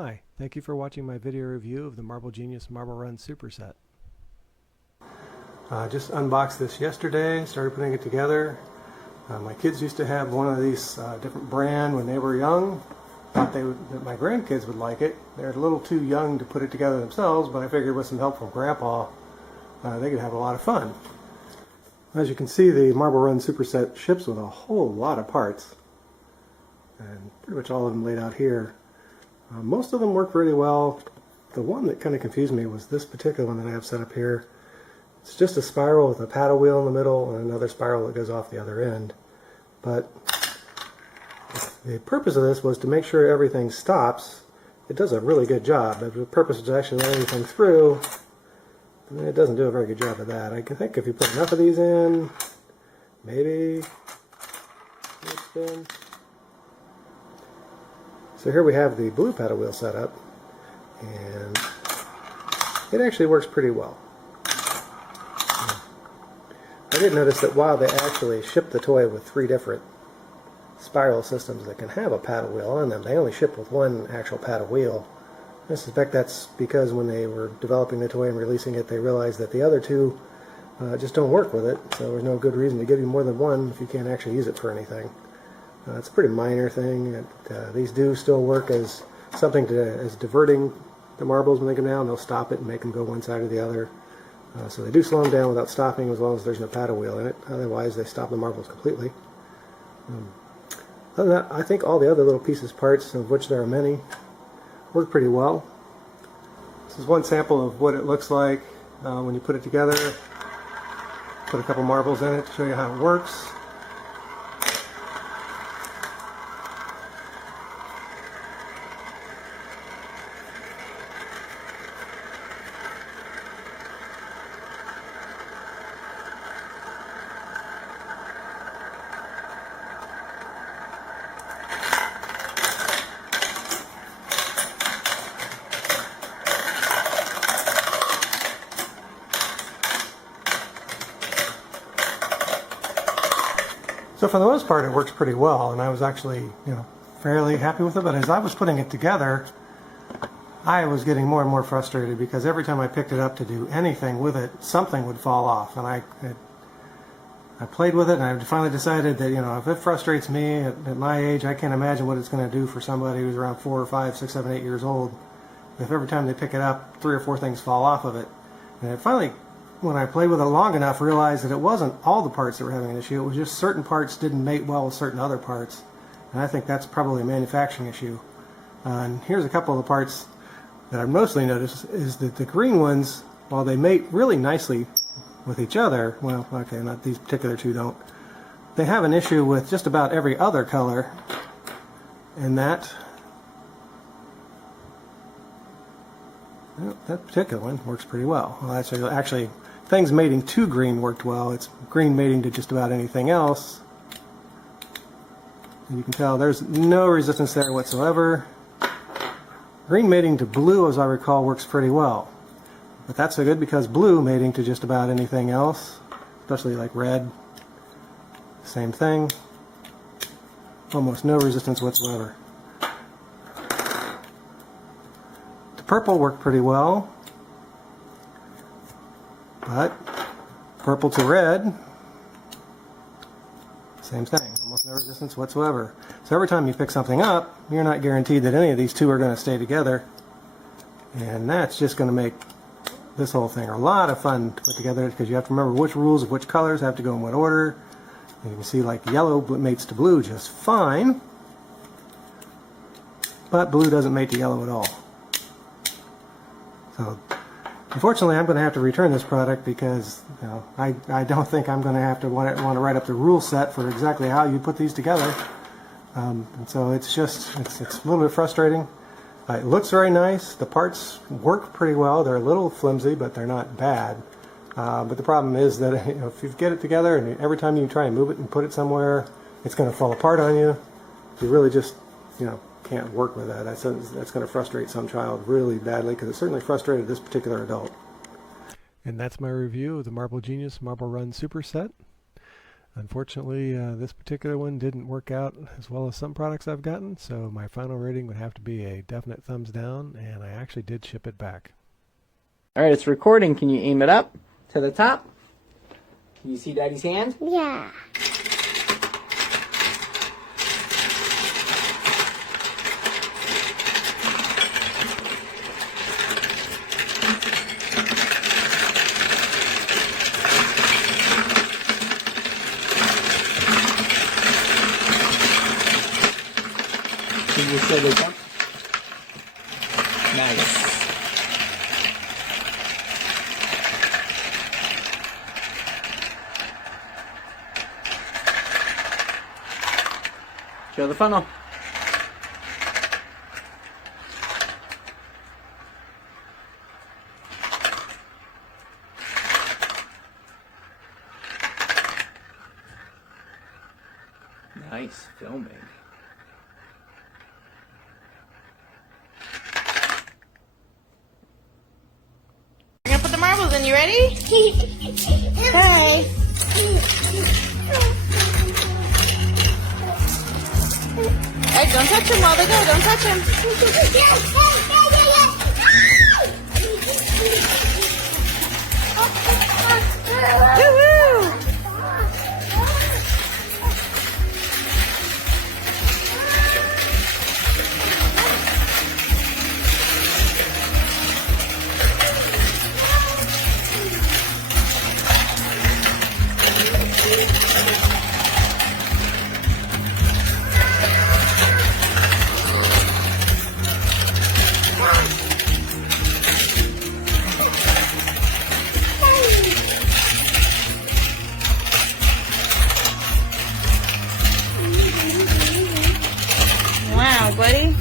Hi, thank you for watching my video review of the Marble Genius Marble Run Superset. Just unboxed this yesterday, started putting it together. My kids used to have one of these different brand when they were young. Thought that my grandkids would like it. They're a little too young to put it together themselves, but I figured with some help from Grandpa, they could have a lot of fun. As you can see, the Marble Run Superset ships with a whole lot of parts, and pretty much all of them laid out here. Most of them work really well. The one that kind of confused me was this particular one that I have set up here. It's just a spiral with a paddle wheel in the middle and another spiral that goes off the other end. But the purpose of this was to make sure everything stops. It does a really good job. The purpose is to actually let everything through. It doesn't do a very good job of that. I think if you put enough of these in, maybe spin. So here we have the blue paddle wheel set up, and it actually works pretty well. I did notice that while they actually ship the toy with 3 different spiral systems that can have a paddle wheel on them, they only ship with one actual paddle wheel. I suspect that's because when they were developing the toy and releasing it, they realized that the other 2 just don't work with it, so there's no good reason to give you more than one if you can't actually use it for anything. It's a pretty minor thing. These do still work as something as diverting the marbles when they come down. They'll stop it and make them go one side or the other. So they do slow them down without stopping as long as there's no paddle wheel in it. Otherwise, they stop the marbles completely. Other than that, I think all the other little pieces, parts, of which there are many, work pretty well. This is one sample of what it looks like when you put it together. Put a couple marbles in it to show you how it works. So for the most part, it works pretty well, and I was actually, fairly happy with it. But as I was putting it together, I was getting more and more frustrated because every time I picked it up to do anything with it, something would fall off. And I played with it, and I finally decided that, if it frustrates me at my age, I can't imagine what it's going to do for somebody who's around 4 or 5, 6, 7, 8 years old. If every time they pick it up, 3 or 4 things fall off of it. And it finally, when I played with it long enough, realized that it wasn't all the parts that were having an issue. It was just certain parts didn't mate well with certain other parts. And I think that's probably a manufacturing issue. And here's a couple of the parts that I've mostly noticed is that the green ones, while they mate really nicely with each other, well, okay, not these particular 2 don't, they have an issue with just about every other color. And that particular one works pretty well. Well, actually, things mating to green worked well. It's green mating to just about anything else. And you can tell there's no resistance there whatsoever. Green mating to blue, as I recall, works pretty well. But that's so good because blue mating to just about anything else, especially like red, same thing. Almost no resistance whatsoever. Purple worked pretty well, but purple to red, same thing, almost no resistance whatsoever. So every time you pick something up, you're not guaranteed that any of these 2 are going to stay together, and that's just going to make this whole thing a lot of fun to put together because you have to remember which rules of which colors have to go in what order. And you can see like yellow mates to blue just fine, but blue doesn't mate to yellow at all. So, unfortunately, I'm going to have to return this product because I don't think I'm going to have to want to write up the rule set for exactly how you put these together. And so it's a little bit frustrating. It looks very nice. The parts work pretty well. They're a little flimsy, but they're not bad. But the problem is that if you get it together and every time you try and move it and put it somewhere, it's going to fall apart on you. You really just can't work with that. That's going to frustrate some child really badly because it certainly frustrated this particular adult. And that's my review of the Marble Genius Marble Run Superset. Unfortunately, this particular one didn't work out as well as some products I've gotten, so my final rating would have to be a definite thumbs down, and I actually did ship it back. All right, it's recording. Can you aim it up to the top? Can you see Daddy's hand? Yeah. Can you show the jump? Nice. Show the funnel. Nice filming. I'm gonna put the marbles in. You ready? Hi. Hey, don't touch him while they go. Don't touch him. Woo-hoo! Wow, buddy.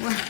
What?